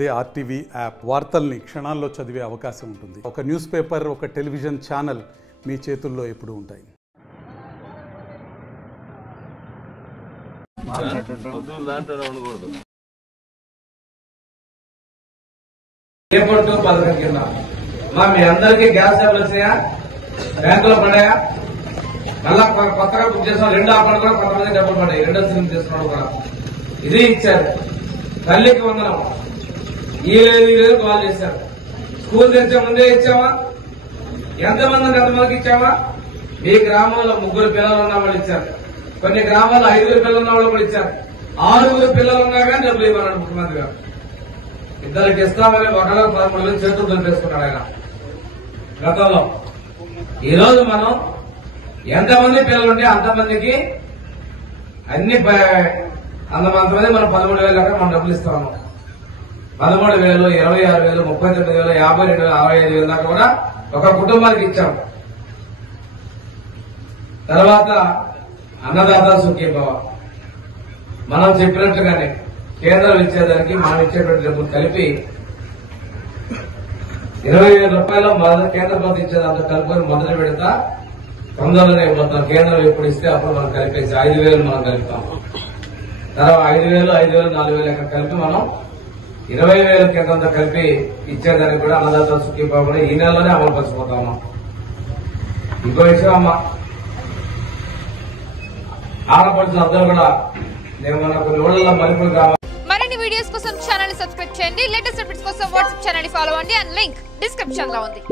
అదే RTV app వార్తల్ని క్షణాల్లో చదివే అవకాశం ఉంటుంది. ఒక న్యూస్ పేపర్, ఒక టెలివిజన్ ఛానల్ మీ చేతుల్లో ఎప్పుడూ ఉంటాయి. మీ అందరికీ గ్యాస్ డబ్బులు వచ్చినాయా? బ్యాంకులో పడ్డాయా? మళ్ళా కొత్తగా బుక్ చేసిన 2 ఆపలు కూడా కొంతమంది డబ్బులు పడ్డాయి. 2వ సిలిండర్ తీసుకున్నాడు కూడా ఇది ఇచ్చారు. తల్లికి వందనం ఈ లేదు కాల్ చేశారు. స్కూల్ తెచ్చే ముందే ఇచ్చావా? ఎంతమందికి ఇచ్చావా? మీ గ్రామంలో 3 పిల్లలు ఉన్న వాళ్ళు ఇచ్చారు. కొన్ని గ్రామాల్లో 5 పిల్లలు ఉన్న వాళ్ళు కూడా ఇచ్చారు. 6 పిల్లలు ఉన్నా కానీ డబ్బులు ఇవ్వన్నాడు ముఖ్యమంత్రి గారు. 2కి ఇస్తామని ఒకళ్ళ 13 వేలు చేతులు దొరికేసుకున్నాడు ఆయన గతంలో. ఈ రోజు మనం ఎంతమంది పిల్లలుంటే అంతమందికి అంతమంది మనం 13,000 దాకా మనం డబ్బులు ఇస్తా ఉన్నాం. 13,000, 26,000, 39,000, 52,000, 65,000 దాకా కూడా ఒక కుటుంబానికి ఇచ్చాం. తర్వాత అన్నదాత సుఖీభవ మనం చెప్పినట్టుగానే కేంద్రం ఇచ్చేదానికి మనం ఇచ్చేటువంటి డబ్బులు కలిపి 20,000 రూపాయలు కేంద్ర ప్రభుత్వం ఇచ్చేదాంతో కలుపుకొని మొదలు పెడతా తొందరలోనే మొత్తం కేంద్రం ఎప్పుడు ఇస్తే అప్పుడు మనం కలిపేసి 5,000 మనం కలుపుతాం. తర్వాత 5,000, 4,000 లెక్క కలిపి మనం 20,000 కేంద్రంతో కలిపి ఇచ్చేదానికి కూడా అన్నదాత సుఖీభవ కూడా ఈ నెలలోనే అమలు పరిచిపోతాము. ఇంకో విషయం అమ్మా, ఆడపడుతున్న అందరూ కూడా నేను మన కొన్ని ఊళ్ళలో మలుపులు కావాలి. మరిన్ని వీడియోస్ కోసం ఛానల్ ని సబ్స్క్రైబ్ చేయండి. లేటెస్ట్ అప్డేట్స్ కోసం వాట్సాప్ ఛానల్ ని ఫాలో అవ్వండి. అండ్ లింక్ డిస్క్రిప్షన్ లో ఉంది.